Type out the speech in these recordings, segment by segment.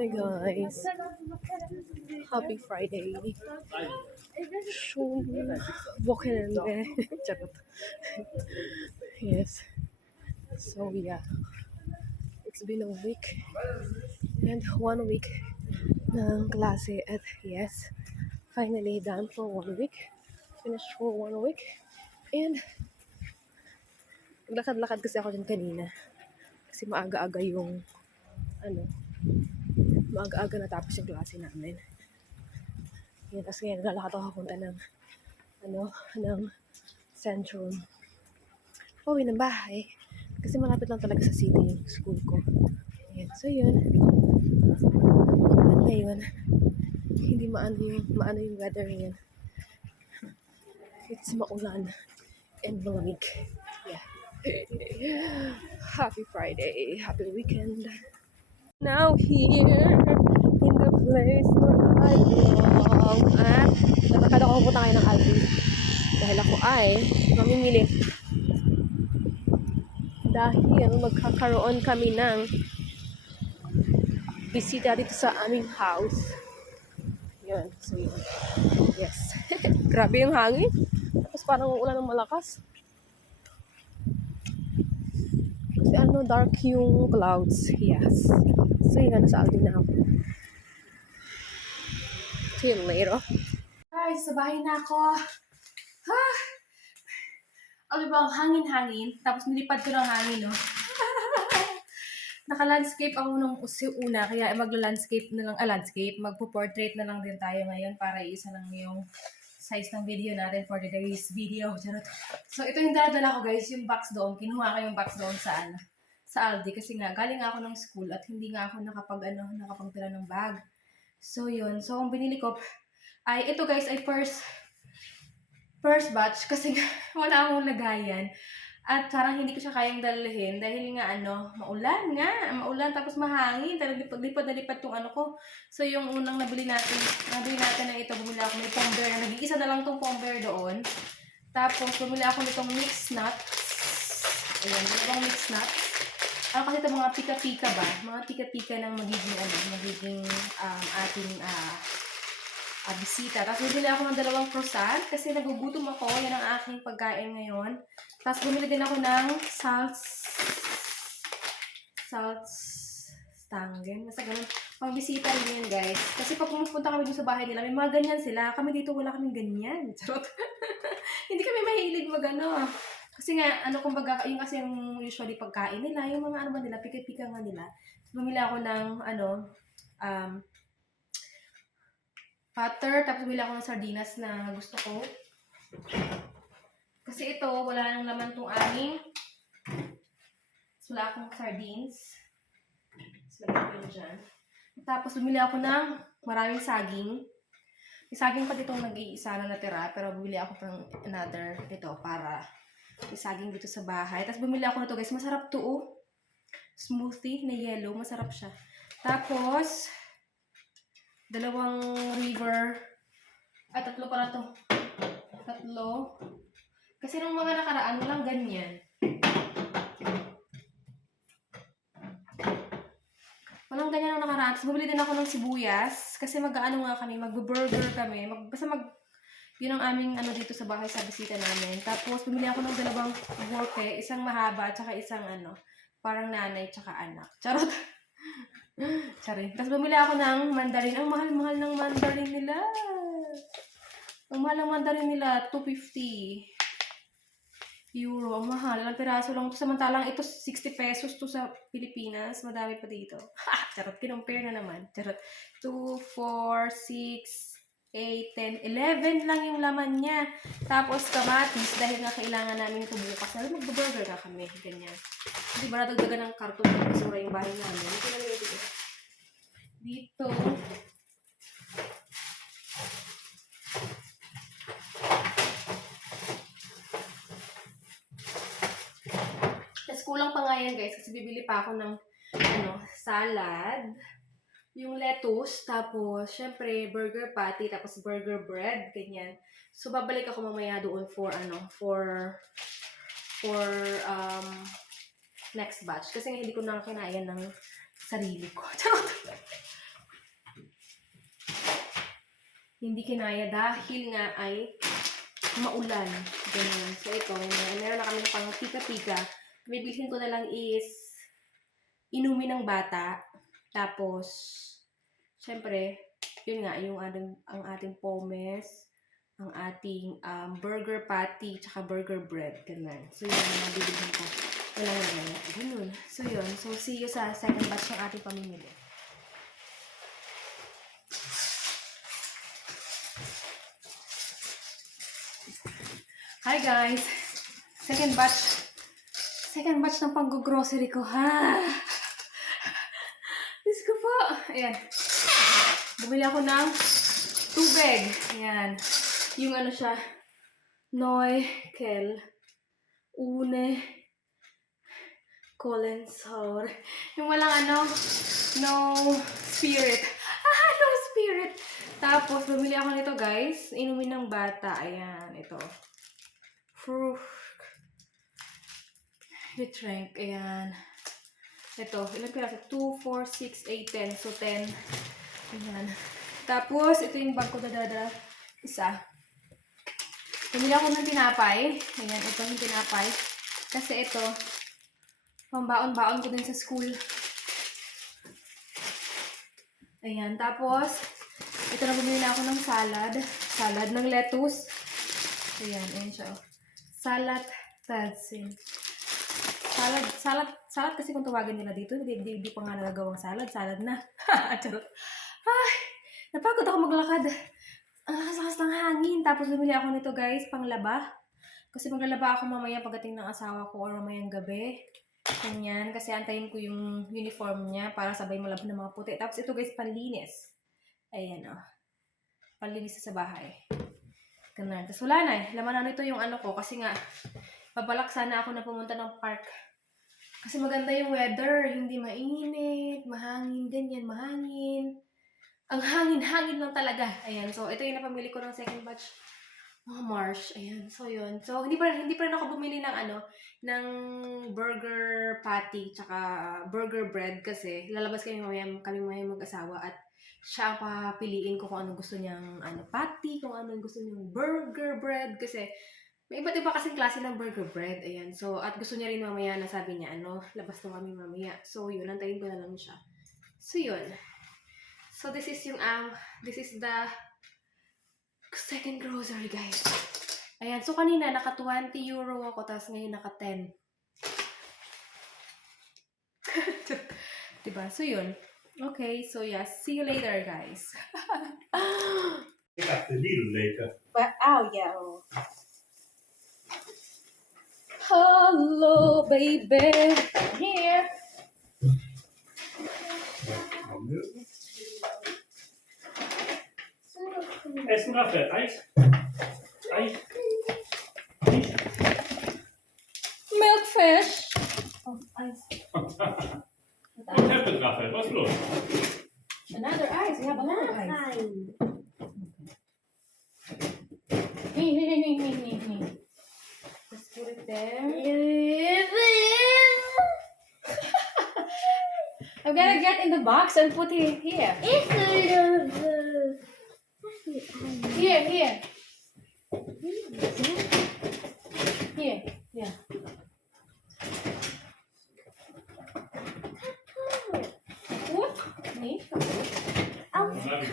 Hi guys, happy Friday. So, wochenende. Charot. Yes. So yeah, it's been a week and 1 week ng klase at yes, finally done for 1 week. Finished for 1 week. And naglakad-lakad kasi ako dyan kanina. Kasi maaga-aga yung ano, maaga-aga natapos yung klase namin. Yan, tapos ngayon lalakad ako papunta ng ng Centrum. Pauwi ng bahay. Kasi malapit lang talaga sa city yung school ko. Ayan, so yun. At ngayon, hindi maano yung weather ngayon. It's maulan and malamig. Yeah. Happy Friday. Happy weekend. Now here, in the place where I belong. At natakad ako pupunta kayo ng Aldi. Dahil ako ay mamimili. Dahil magkakaroon kami ng bisita dito sa aming house. Yun, so yun. Yes. Grabe yung hangin. Tapos parang ulan ng malakas. Kasi dark yung clouds. Yes. So yun, nasa Aldi na ako. See you later. Guys, sa bahay na ako. Ha! Ano ba, hangin-hangin. Tapos nilipad ko ng hangin, no? Naka-landscape ako nung una, kaya magla-landscape na lang, magpo-portrait na lang din tayo ngayon para isa lang yung size ng video natin for today's video. Charot. So, ito yung dala ko guys, yung box doon. Kinuha ko yung box doon sa Aldi kasi nga, galing ako ng school at hindi nga ako nakapagdala ng bag. So, yun. So, ang binili ko ay, ito guys, ay first batch kasi wala akong lagayan. At parang hindi ko siya kayang dalhin dahil nga maulan tapos mahangin. Talagang lipad na lipad tong ko. So yung unang nabili natin na ito, bumili ako ng pomber na nag-iisa na lang tong pomber doon. Tapos bumili ako nitong mixed nuts. Ayan, itong mixed nuts. Kasi ito mga pika-pika ba? Mga pika-pika ng magiging ating bisita. Tapos bumili ako ng 2 croissant kasi nagugutom ako. Yan ang aking pagkain ngayon. Tapos bumili din ako ng salts stangen. Basta ganun. Pang bisita rin yan, guys. Kasi pag pumupunta kami dun sa bahay nila, may mga ganyan sila. Kami dito wala kaming ganyan. Charot. Hindi kami mahilig Kasi nga, kumbaga, yung kasi yung usually pagkain nila, yung mga nila, pika-pika nga nila. Tapos bumili ako ng butter, tapos bumili ako ng sardinas na gusto ko. Kasi ito, wala nang laman tong wala akong sardines. So, lagyan ko yun dyan. Tapos bumili ako ng maraming saging. May saging pa ditong nag-iisa na natira, pero bumili ako ng another ito para may saging dito sa bahay. Tapos bumili ako nito guys, masarap to smoothie na yellow, masarap siya. Tapos, 2 river, 3 pala to. 3. Kasi nung mga nakaraan, walang ganyan. Walang ganyan nung nakaraan. Tapos bumili din ako ng sibuyas. Kasi mag-burger kami. Yun ang aming dito sa bahay sa bisita namin. Tapos bumili ako ng 2 worte. Isang mahaba at saka isang parang nanay tsaka anak. Charot. Charin. Tapos bumili ako ng mandarin. Ang mahal-mahal ng mandarin nila. Ang mahal ng mandarin nila, 250 euro. Ang mahal. Ilang piraso lang ito. Samantalang ito, 60 pesos to sa Pilipinas. Madami pa dito. Charot. Kinumpare na naman. Charot. 2, 4, 6, 8, 10, 11 lang yung laman niya. Tapos kamatis, dahil nga kailangan namin ito bukas. Dahil mag-burger na kami. Ganyan. Hindi ba natagdagan ng karton na basura yung bahay namin? Ito lang yung dito. Tapos kulang pa nga yan guys kasi bibili pa ako ng salad, yung lettuce, tapos syempre burger patty, tapos burger bread, ganyan. So babalik ako mamaya doon for next batch kasi hindi ko na kinayan ng sarili ko. hindi kinaya dahil nga ay maulan. Ganun. So ito, meron na kami pang pika-pika. Bibilhin ko na lang is inumin ng bata. Tapos, syempre, yun nga, ang ating pomes, ang ating burger patty, tsaka burger bread. Ganun. So yun ang mabibilhin ko. Wala na. Ganun. So yun. So see you sa second batch ng ating pamimili. Hi guys! Second batch ng pang-grocery ko. Ha! Diyos ko po! Ayan. Bumili ako ng tubig. Ayan. Yung ano siya. Noi, Kel, Une, Colensor. Yung walang ano, no spirit. No spirit! Tapos, bumili ako nito guys. Inumin ng bata. Ayan, ito. Nutrank. Ayan. Ito. Ilang piraso? 2, 4, 6, 8, 10. So, 10. Ayan. Tapos, ito yung bag ko dadala. Isa. Bumili ako ng tinapay. Ayan. Ito yung tinapay. Kasi ito, pambaon-baon ko din sa school. Ayan. Tapos, ito na bumili na ako ng salad. Salad ng lettuce. Ayan. Ayan siya. Salad tadsin. Salad kasi kung tawagin nila dito, hindi pa nga nagagawang salad na. Charot. Ay, napagod ako maglakad. Ang lakas-lakas ng hangin. Tapos bumili ako nito guys, panglaba. Kasi maglalaba ako mamaya pagdating ng asawa ko or mamayang gabi. Ganyan, kasi antayin ko yung uniform niya para sabay malab ng mga puti. Tapos ito guys, panlinis. Ayan o. Panlinis sa bahay. Ganun. Tapos wala na eh. Laman na nito yung ano ko kasi nga pabalak sana ako na pumunta ng park. Kasi maganda yung weather. Hindi mainit, mahangin, ganyan, mahangin. Ang hangin-hangin lang talaga. Ayan. So ito yung napamili ko ng second batch. Mga March. Ayan. So yun. So hindi pa rin ako bumili ng ng burger patty tsaka burger bread kasi lalabas kami mamaya mag-asawa at siya ang papiliin ko kung anong gusto niyang patty, kung anong gusto niyang burger bread kasi may iba't iba kasing klase ng burger bread. Ayan. So, at gusto niya rin mamaya na sabi niya, labas na kami mamaya. So, yun. Antayin ko na lang siya. So, yun. So, this is the second grocery, guys. Ayan. So, kanina, naka 20 euro ako, tapos ngayon naka 10. Diba? So, yun. Okay. So, yeah. See you later, guys. Pick up the needle later. But, yeah. Oh. Hello, baby. I'm here. Essen Kaffee, Eis. Eis. Milk fish. Oh, ice. Was happened, Raphael? Was los? Another ice. We have another ice. Me. Let's put it there. I'm gonna get in the box and put it here. Here. Here. Yeah. What? Me?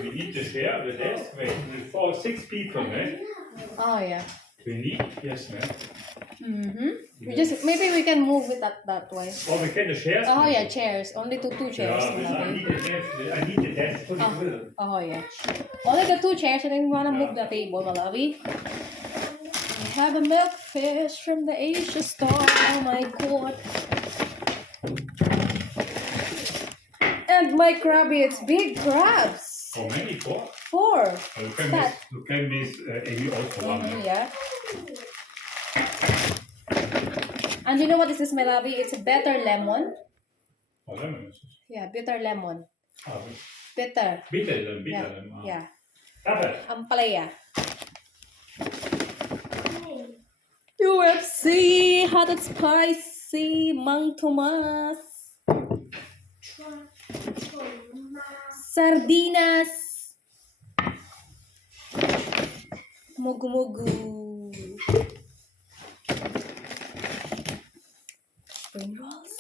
We need this here, the desk. Wait, for 6 people, eh? Oh yeah. We need, yes, man. Maybe we can move it that way. Oh, we can the chairs. Oh yeah, chairs. Only two chairs. Yeah, I need the desk for the grill. Oh yeah. Only the 2 chairs, and then we wanna move the table, Malawi. We have a milk fish from the Asia store. Oh my god. And my crabby, it's big crabs. How many? 4? 4. Du can miss any also one. Yeah. And you know what this is, Malawi? It's a bitter lemon. Oh, lemon is it? Yeah, bitter lemon. Ah, Bitter. bitter. Yeah. Kaffee. Ampalaya. UFC, hot and spicy, Mang Tomas. Sardinas. Mogu-mogu. Spring rolls.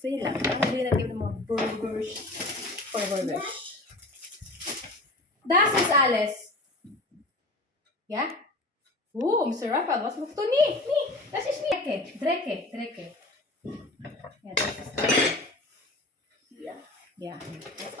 Sige lang. Hindi natin yung mga burgers. For burgers. Das ist alles. Ja? Mr. Raphael, was machst du? Nee, das ist nicht Drecke. Ja, das ist Drecke. Ja, das